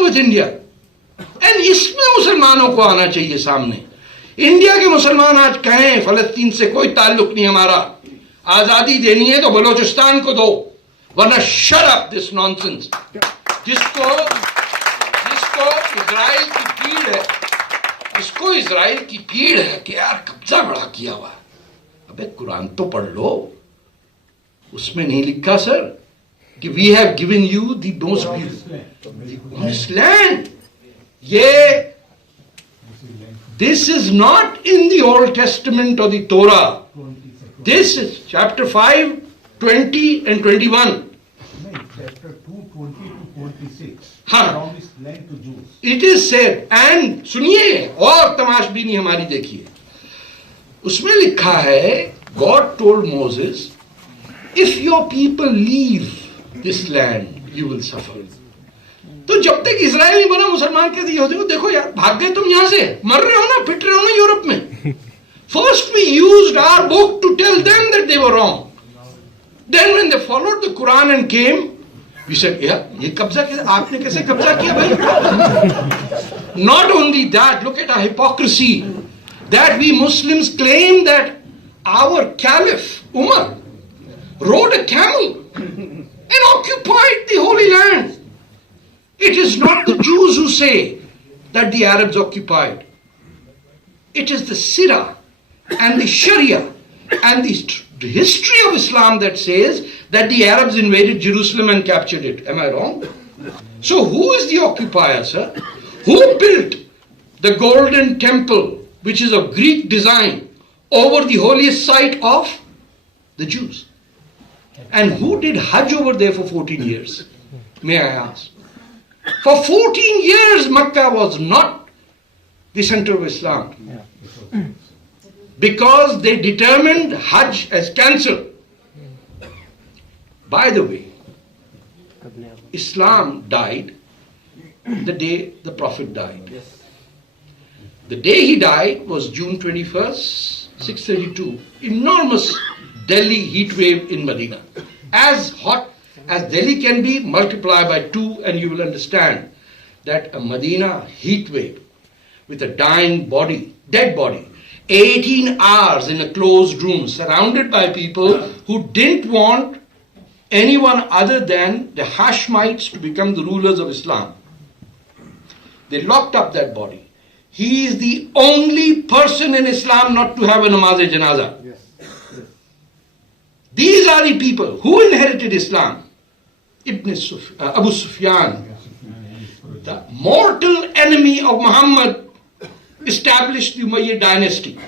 wrong with India? And इसमें मुसलमानों को आना चाहिए सामने. इंडिया के मुसलमान आज कहें फलस्तीन से कोई ताल्लुक नहीं हमारा, आजादी देनी है तो बलोचिस्तान को दो, वरना शट अप दिस नॉनसेंस. जिसको इजराइल की पीड़ है, जिसको इजराइल की पीड़ है कि यार कब्जा बड़ा किया हुआ. अबे कुरान तो पढ़ लो, उसमें नहीं लिखा सर कि we have given you the most beautiful land. ये this is not in the Old Testament or the Torah. This is chapter 5, 20 and 21. Chapter 2, 20 to 26. हाँ. Promised land to Jews. It is said, and सुनिए और तमाशबीनी हमारी देखिए, उसमें लिखा है God told Moses, if your people leave this land, you will suffer. तो जब तक इजराइल नहीं बना मुसलमान कहते यहूदी को देखो यार भाग गए तुम यहां से, मर रहे हो ना, पिट रहे हो ना यूरोप में. First we used our book to tell them that they were wrong. Then when they followed the Quran and came, we said, yeah, ये कब्जा कैसे, आपने कैसे कब्जा किया भाई? Not only that, look at our hypocrisy, that we Muslims claim that our caliph Umar rode a camel and occupied the Holy Land. It is not the Jews who say that the Arabs occupied. It is the Sirah and the Sharia and the history of Islam that says that the Arabs invaded Jerusalem and captured it. Am I wrong? So who is the occupier, sir? Who built the Golden Temple, which is of Greek design, over the holiest site of the Jews? And who did Hajj over there for 14 years? May I ask? For 14 years, Makkah was not the center of Islam. Because they determined Hajj as cancelled. By the way, Islam died the day the Prophet died. The day he died was June 21st, 632. Enormous Delhi heat wave in Medina. As hot as Delhi can be, multiply by 2 and you will understand that a Medina heat wave with a dying body, dead body, 18 hours in a closed room surrounded by people who didn't want anyone other than the Hashemites to become the rulers of Islam. They locked up that body. He is the only person in Islam not to have a namaz-e-janaza. These are the people who inherited Islam. Abu Sufyan, the mortal enemy of Muhammad, established the Umayyad dynasty.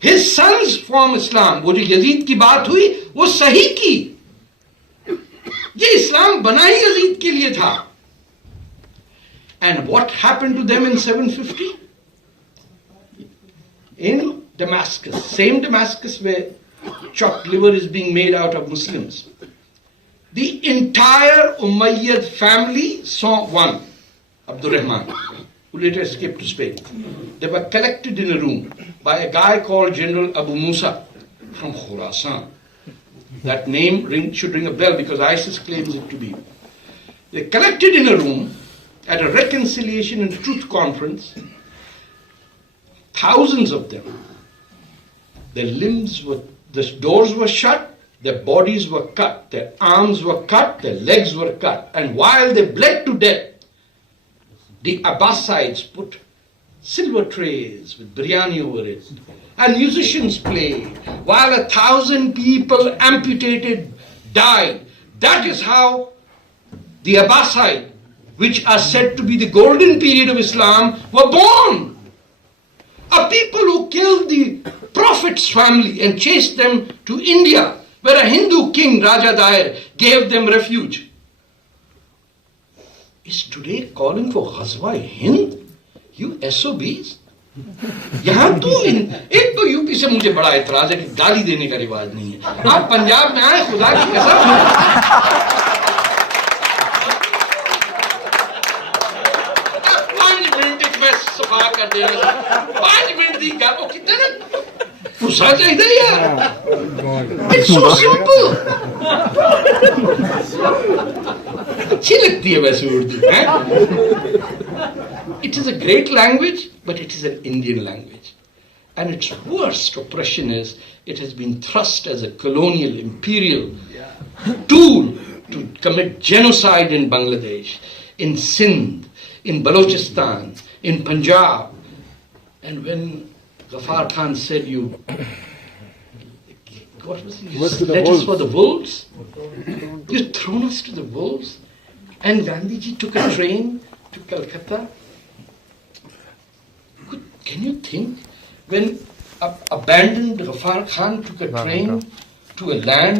His sons form Islam. वो जो Yazid की बात हुई वो सही की. ये इस्लाम बना ही यजीद के लिए था. And what happened to them in 750? In Damascus, same Damascus where chopped liver is being made out of Muslims. The entire Umayyad family saw one, Abdul Rahman, who later escaped to Spain. They were collected in a room by a guy called General Abu Musa from Khurasan. That name should ring a bell because ISIS claims it to be. They collected in a room at a reconciliation and truth conference, thousands of them. Their doors were shut, their bodies were cut, their arms were cut, their legs were cut. And while they bled to death, the Abbasides put silver trays with biryani over it. And musicians played, while 1,000 people amputated died. That is how the Abbasid, which are said to be the golden period of Islam, were born. A people who killed the Prophet's family and chased them to India, where a Hindu king, Raja Dair, gave them refuge, is today calling for Ghazwa Hind? You SOBs? यहाँ तो एक तो UP से मुझे बड़ा एतराज है कि गाली देने का रिवाज नहीं है. आप पंजाब में आए, खुदा की कसम, 5 मिनट में सफा कर देना. 5 मिनट दी गल वो कितने ना गुस्सा चाहिए यार. It's so simple. अच्छी लगती है वैसे उर्दू, हैं? It is a great language, but it is an Indian language. And its worst oppression is it has been thrust as a colonial, imperial tool to commit genocide in Bangladesh, in Sindh, in Balochistan, in Punjab. And when Ghaffar Khan said what was it? You let us for the wolves? You've thrown us to the wolves? And Gandhiji took a train to Calcutta? Can you think when abandoned Ghaffar Khan took a train to a land